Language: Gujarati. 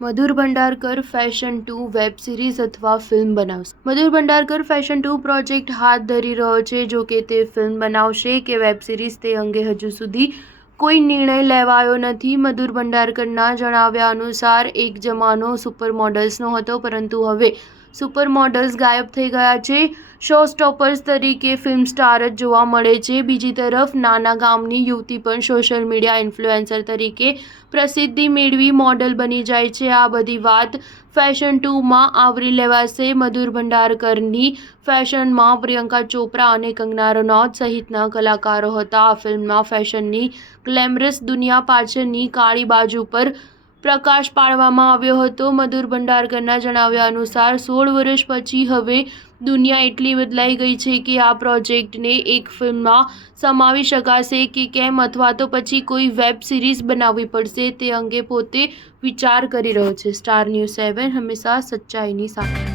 મધુર ભંડારકર ફેશન 2 વેબ સિરીઝ અથવા ફિલ્મ બનાવશે. મધુર ભંડારકર ફેશન 2 પ્રોજેક્ટ હાથ ધરી રહ્યો છે. જો કે તે ફિલ્મ બનાવશે કે વેબ સિરીઝ તે અંગે હજુ સુધી કોઈ નિર્ણય લેવાયો નથી. મધુર ભંડારકરના જણાવ્યા અનુસાર એક જમાનો સુપર મોડલ્સનો હતો, પરંતુ હવે સુપર મોડલ્સ ગાયબ થઈ ગયા છે. શો સ્ટોપર્સ તરીકે ફિલ્મ સ્ટાર જ જોવા મળે છે. બીજી તરફ નાના ગામની યુવતી પણ સોશિયલ મીડિયા ઇન્ફ્લુએન્સર તરીકે પ્રસિદ્ધિ મેળવી મોડલ બની જાય છે. આ બધી વાત ફેશન 2માં આવરી લેવાશે. મધુર ભંડારકરની ફેશનમાં પ્રિયંકા ચોપરા અને કંગના રનૌત સહિતના કલાકારો હતા. આ ફિલ્મમાં ફેશનની ગ્લેમરસ દુનિયા પાછળની કાળી બાજુ પર પ્રકાશ પાડવામાં આવ્યો હતો. મધુર ભંડારકરના જણાવ્યા અનુસાર 16 વર્ષ પછી હવે દુનિયા એટલી બદલાઈ ગઈ છે કે આ પ્રોજેક્ટને એક ફિલ્મમાં સમાવી શકાશે કે કેમ, અથવા તો પછી કોઈ વેબ સિરીઝ બનાવવી પડશે તે અંગે પોતે વિચાર કરી રહ્યો છે. સ્ટાર ન્યૂઝ 7 હંમેશા સચ્ચાઈની સાથે.